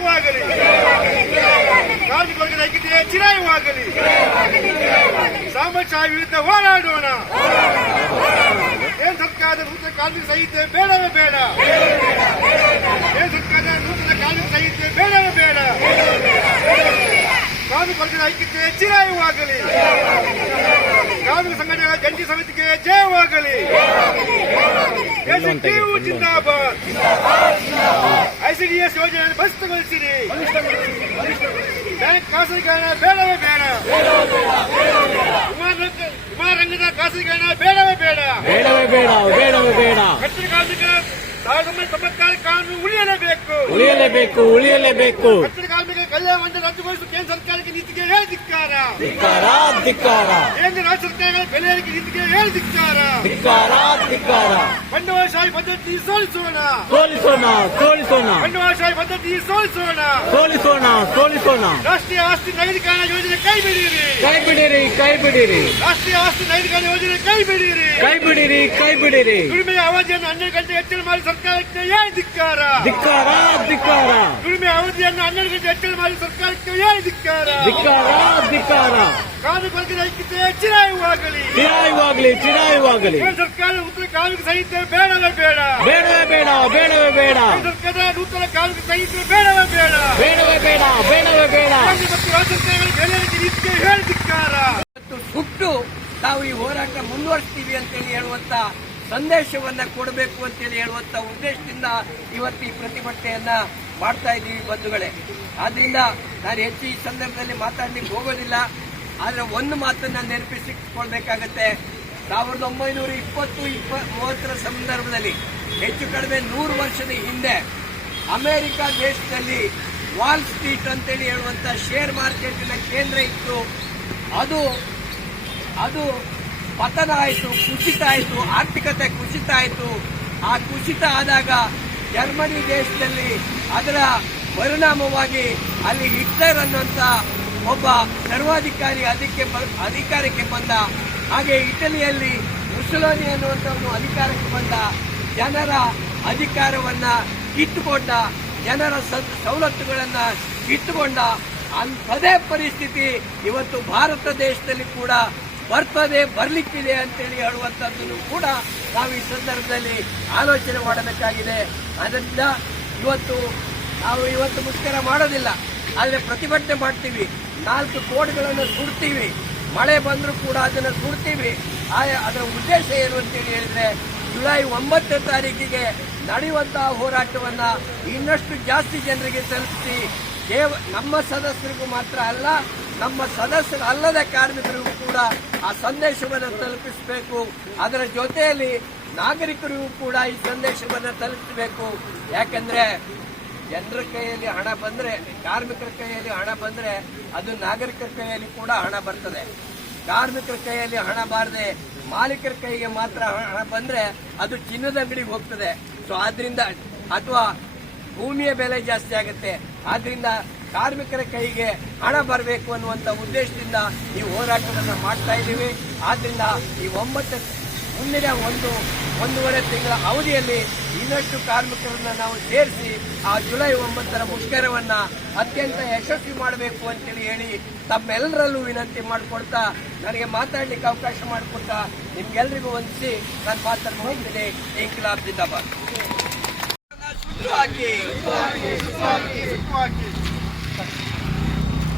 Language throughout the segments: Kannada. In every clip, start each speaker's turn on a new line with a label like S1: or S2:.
S1: ಚಿರಾಯುವಾಗಲಿ. ಕಾರ್ಮಿಕ ವರ್ಗದ ಐಕ್ಯತೆ ಚಿರಾಯುವಾಗಲಿ. ಸಾಮಾಜಿಕ ವಿರುದ್ಧ ಹೋರಾಡೋಣ. ಏನ್ ಸರ್ಕಾರದ ನೂತನ ಕಾರ್ಮಿಕ ಸಹಿತೆ ಬೇಡವೇ ಬೇಡ. ಏನ್ ಸರ್ಕಾರದ ನೂತನ ಕಾರ್ಮಿಕ ಸಂಹಿತೆ ಬೇಡವೇ ಬೇಡ. ಕಾರ್ಮಿಕ ವರ್ಗದ ಐಕ್ಯತೆ ಚಿರಾಯುವಾಗಲಿ. ಕಾರ್ಮಿಕ ಸಂಘಟನೆಗಳ ಜಂಟಿ ಸಮಿತಿಗೆ ಜಯವಾಗಲಿ. ಜಿಂದಾಬಾದ್ ಐಸಿಡಿಎಸ್ ಯೋಜನೆ ಬಸ್ತಗೊಳಿಸಿರಿ. ಬ್ಯಾಂಕ್ ಖಾಸಗೀಕರಣ ಬೇಡವೇ ಬೇಡ. ವಿಮಾನ ರಂಗದ ಖಾಸಗೀಕರಣ ಬೇಡವೇ ಬೇಡ.
S2: ಬೇಡವೇ ಬೇಡ ಬೇಡವೇ ಬೇಡ.
S1: ಕಟ್ಟಡ ಕಾರ್ಮಿಕ ಸಾವಿರದ ಒಂಬೈನೂರ ತೊಂಬತ್ತಾರು ಕಾನೂನು ಉಳಿಯಲೇಬೇಕು.
S2: ಉಳಿಯಲೇಬೇಕು ಉಳಿಯಲೇಬೇಕು.
S1: ಕಟ್ಟಡ ಕಾರ್ಮಿಕ ಕಲ್ಯಾಣ ಮಂಡಳಿ ರದ್ದುಗೊಳಿಸುವ ಕೇಂದ್ರ ಸರ್ಕಾರಕ್ಕೆ ನೀತಿಗೆ ಹೇಳಿ ಧಿಕ್ಕಾರ
S2: ಧಿಕ್ಕಾರ.
S1: ಕೇಂದ್ರ ರಾಜ್ಯ ಸರ್ಕಾರಗಳ ಬೆಲೆ ಏರಿಕೆ ನೀತಿಗೆ ಹೇಳಿ ಧಿಕ್ಕಾರ
S2: ಧಿಕ್ಕಾರ. ಧಿಕ್ಕಾರ
S1: ಬಂಡವಾಳಶಾಹಿ ಪದ್ಧತಿ ಸೋಲಿಸೋಣ.
S2: ಸೋಲಿಸೋಣ ಸೋಲಿಸೋಣ.
S1: ಬಂಡವಾಳಶಾಹಿ ಪದ್ಧತಿ ಸೋಲಿಸೋಣ.
S2: ಸೋಲಿಸೋಣ ಸೋಲಿಸೋಣ.
S1: ರಾಷ್ಟ್ರೀಯ ಆಸ್ತಿ ನಗರೀಕರಣ ಯೋಜನೆ ಕೈ ಬಿಡಿರಿ
S2: ಕೈ ಬಿಡಿರಿ ಕೈ ಬಿಡಿರಿ
S1: ರಾಷ್ಟ್ರೀಯ ಆಸ್ತಿ ನಗರೀಕರಣ ಯೋಜನೆ ಕೈ ಬಿಡಿರಿ
S2: ಕೈ ಬಿಡಿರಿ ಕೈ ಬಿಡಿರಿ
S1: ದುಡಿಮೆಯ ಅವಧಿಯನ್ನು ಹನ್ನೆರಡು ಗಂಟೆ ಹೆಚ್ಚಳ ಮಾಡಿ ಸರ್ಕಾರಕ್ಕೆ ಏನ್ ಧಿಕ್ಕಾರ.
S2: ಧಿಕ್ಕಾರ ಧಿಕ್ಕಾರ.
S1: ದುಡಿಮೆಯ ಅವಧಿಯನ್ನು ಹನ್ನೆರಡು ಗಂಟೆ ಹೆಚ್ಚಳ ಮಾಡಿ ಸರ್ಕಾರಕ್ಕೆ ಏನು ಧಿಕ್ಕಾರ.
S2: ಧಿಕ್ಕಾರ ಧಿಕ್ಕಾರ.
S1: ಕಾರ್ಮಿಕ ವರ್ಗದ ಐಕ್ಯತೆ ಚಿರಾಯುವಾಗಲಿ.
S2: ಚಿರಾಯುವಾಗಲಿ ಚಿರಾಯುವಾಗಲಿ.
S1: ಸರ್ಕಾರ ನೂತನ ಕಾರ್ಮಿಕ ಸಂಹಿತೆ ಬೇಡವೇ ಬೇಡ.
S2: ಬೇಡವೇ ಬೇಡ ಬೇಡವೇ ಬೇಡ.
S1: ಸರ್ಕಾರದ ನೂತನ ಕಾರ್ಮಿಕ ಸಂಹಿತೆ ಬೇಡವೇ ಬೇಡ.
S2: ಬೇಡವೇ ಬೇಡ ಬೇಡವೇ ಬೇಡ.
S1: ಮತ್ತು ರಾಜ್ಯ ಸರ್ಕಾರಗಳ ಬೆಲೆ ಏರಿಕೆ ನೀತಿಗೆ ಹೇಳಿ ಧಿಕ್ಕಾರ
S3: ಸುಟ್ಟು ನಾವು ಈ ಹೋರಾಟ ಮುಂದುವರಿಸ್ತೀವಿ ಅಂತೇಳಿ ಹೇಳುವಂತ ಸಂದೇಶವನ್ನ ಕೊಡಬೇಕು ಅಂತೇಳಿ ಹೇಳುವಂಥ ಉದ್ದೇಶದಿಂದ ಇವತ್ತು ಈ ಪ್ರತಿಭಟನೆಯನ್ನ ಮಾಡ್ತಾ ಇದ್ದೀವಿ ಬಂಧುಗಳೇ. ಆದ್ದರಿಂದ ನಾನು ಹೆಚ್ಚು ಈ ಸಂದರ್ಭದಲ್ಲಿ ಮಾತಾಡಲಿಕ್ಕೆ ಹೋಗೋದಿಲ್ಲ. ಆದರೆ ಒಂದು ಮಾತನ್ನ ನೆನಪಿಸಿಕೊಳ್ಬೇಕಾಗತ್ತೆ ಸಾವಿರದ ಒಂಬೈನೂರ ಇಪ್ಪತ್ತು ಇಪ್ಪ ಮೂವತ್ತರ ಸಂದರ್ಭದಲ್ಲಿ, ಹೆಚ್ಚು ಕಡಿಮೆ ನೂರು ವರ್ಷದ ಹಿಂದೆ ಅಮೆರಿಕ ದೇಶದಲ್ಲಿ ವಾಲ್ ಸ್ಟ್ರೀಟ್ ಅಂತೇಳಿ ಹೇಳುವಂತ ಶೇರ್ ಮಾರ್ಕೆಟಿನ ಕೇಂದ್ರ ಇತ್ತು. ಅದು ಅದು ಪತನ ಆಯಿತು ಕುಸಿತ ಆಯಿತು ಆರ್ಥಿಕತೆ ಕುಸಿತ ಆಯಿತು ಆ ಕುಸಿತ ಆದಾಗ ಜರ್ಮನಿ ದೇಶದಲ್ಲಿ ಅದರ ಪರಿಣಾಮವಾಗಿ ಅಲ್ಲಿ ಹಿಟ್ಲರ್ ಅನ್ನುವಂತ ಒಬ್ಬ ಸರ್ವಾಧಿಕಾರಿ ಅದಕ್ಕೆ ಅಧಿಕಾರಕ್ಕೆ ಬಂದ. ಹಾಗೆ ಇಟಲಿಯಲ್ಲಿ ಮುಸಲೋನಿ ಅನ್ನುವಂಥವನು ಅಧಿಕಾರಕ್ಕೆ ಬಂದ. ಜನರ ಅಧಿಕಾರವನ್ನ ಕಿತ್ತುಕೊಂಡ, ಜನರ ಸವಲತ್ತುಗಳನ್ನ ಕಿತ್ತುಕೊಂಡ ಅಂಥದೇ ಪರಿಸ್ಥಿತಿ ಇವತ್ತು ಭಾರತ ದೇಶದಲ್ಲಿ ಕೂಡ ಬರ್ತದೆ, ಬರ್ಲಿಕ್ಕಿದೆ ಅಂತೇಳಿ ಹೇಳುವಂತದ್ದನ್ನು ಕೂಡ ನಾವು ಈ ಸಂದರ್ಭದಲ್ಲಿ ಆಲೋಚನೆ ಮಾಡಬೇಕಾಗಿದೆ. ಅದರಿಂದ ಇವತ್ತು ನಾವು ಇವತ್ತು ಮುಷ್ಕರ ಮಾಡೋದಿಲ್ಲ. ಆದರೆ ಪ್ರತಿಭಟನೆ ಮಾಡ್ತೀವಿ. ನಾಲ್ಕು ಕೋಡ್ಗಳನ್ನು ಸುಡ್ತೀವಿ. ಮಳೆ ಬಂದರೂ ಕೂಡ ಅದನ್ನು ಸುಡ್ತೀವಿ. ಅದರ ಉದ್ದೇಶ ಏನು ಅಂತೇಳಿ ಹೇಳಿದ್ರೆ ಜುಲೈ ಒಂಬತ್ತನೇ ತಾರೀಕಿಗೆ ನಡೆಯುವಂತಹ ಹೋರಾಟವನ್ನ ಇನ್ನಷ್ಟು ಜಾಸ್ತಿ ಜನರಿಗೆ ತಲುಪಿಸಿ ಕೇವ ನಮ್ಮ ಸದಸ್ಯರಿಗೂ ಮಾತ್ರ ಅಲ್ಲ, ನಮ್ಮ ಸದಸ್ಯರು ಅಲ್ಲದ ಕಾರ್ಮಿಕರಿಗೂ ಕೂಡ ಆ ಸಂದೇಶವನ್ನು ತಲುಪಿಸಬೇಕು. ಅದರ ಜೊತೆಯಲ್ಲಿ ನಾಗರಿಕರಿಗೂ ಕೂಡ ಈ ಸಂದೇಶವನ್ನು ತಲುಪಿಸಬೇಕು. ಯಾಕಂದ್ರೆ ಜನರ ಕೈಯಲ್ಲಿ ಹಣ ಬಂದ್ರೆ, ಕಾರ್ಮಿಕರ ಕೈಯಲ್ಲಿ ಹಣ ಬಂದ್ರೆ ಅದು ನಾಗರಿಕರ ಕೈಯಲ್ಲಿ ಕೂಡ ಹಣ ಬರ್ತದೆ. ಕಾರ್ಮಿಕರ ಕೈಯಲ್ಲಿ ಹಣ ಬಾರದೆ ಮಾಲೀಕರ ಕೈಗೆ ಮಾತ್ರ ಹಣ ಬಂದ್ರೆ ಅದು ಚಿನ್ನದ ಅಂಗಡಿಗೆ ಹೋಗ್ತದೆ. ಸೊ ಆದ್ರಿಂದ ಅಥವಾ ಭೂಮಿಯ ಬೆಲೆ ಜಾಸ್ತಿ ಆಗುತ್ತೆ. ಆದ್ರಿಂದ ಕಾರ್ಮಿಕರ ಕೈಗೆ ಹಣ ಬರಬೇಕು ಅನ್ನುವಂತ ಉದ್ದೇಶದಿಂದ ಈ ಹೋರಾಟವನ್ನು ಮಾಡ್ತಾ ಇದ್ದೀವಿ. ಆದ್ರಿಂದ ಈ ಒಂಬತ್ತು, ಮುಂದಿನ ಒಂದು, ಒಂದೂವರೆ ತಿಂಗಳ ಅವಧಿಯಲ್ಲಿ ಇನ್ನಷ್ಟು ಕಾರ್ಮಿಕರನ್ನ ನಾವು ಸೇರಿಸಿ ಆ ಜುಲೈ ಒಂಬತ್ತರ ಮುಷ್ಕರವನ್ನ ಅತ್ಯಂತ ಯಶಸ್ವಿ ಮಾಡಬೇಕು ಅಂತೇಳಿ ಹೇಳಿ ತಮ್ಮೆಲ್ಲರಲ್ಲೂ ವಿನಂತಿ ಮಾಡಿಕೊಡ್ತಾ ನನಗೆ ಮಾತಾಡ್ಲಿಕ್ಕೆ ಅವಕಾಶ ಮಾಡಿಕೊಡ್ತಾ ನಿಮ್ಗೆಲ್ರಿಗೂ ವಂದಿಸಿ ನಾನು ಮಾತನ್ನು ಹೋಗ್ತೀನಿ ಇಂಕ್ಲಾಬ್ ಜಿಂದಾಬಾದ್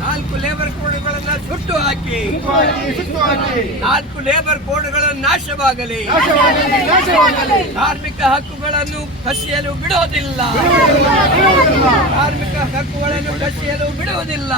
S3: ನಾಲ್ಕು ಲೇಬರ್ ಕೋಡ್ಗಳನ್ನ ಸುಟ್ಟು ಹಾಕಿ. ನಾಲ್ಕು ಲೇಬರ್ ಕೋಡ್ಗಳನ್ನು ನಾಶವಾಗಲಿ. ಕಾರ್ಮಿಕ ಹಕ್ಕುಗಳನ್ನು ಕಸಿಯಲು ಬಿಡುವುದಿಲ್ಲ. ಕಾರ್ಮಿಕ ಹಕ್ಕುಗಳನ್ನು ಕಸಿಯಲು ಬಿಡುವುದಿಲ್ಲ.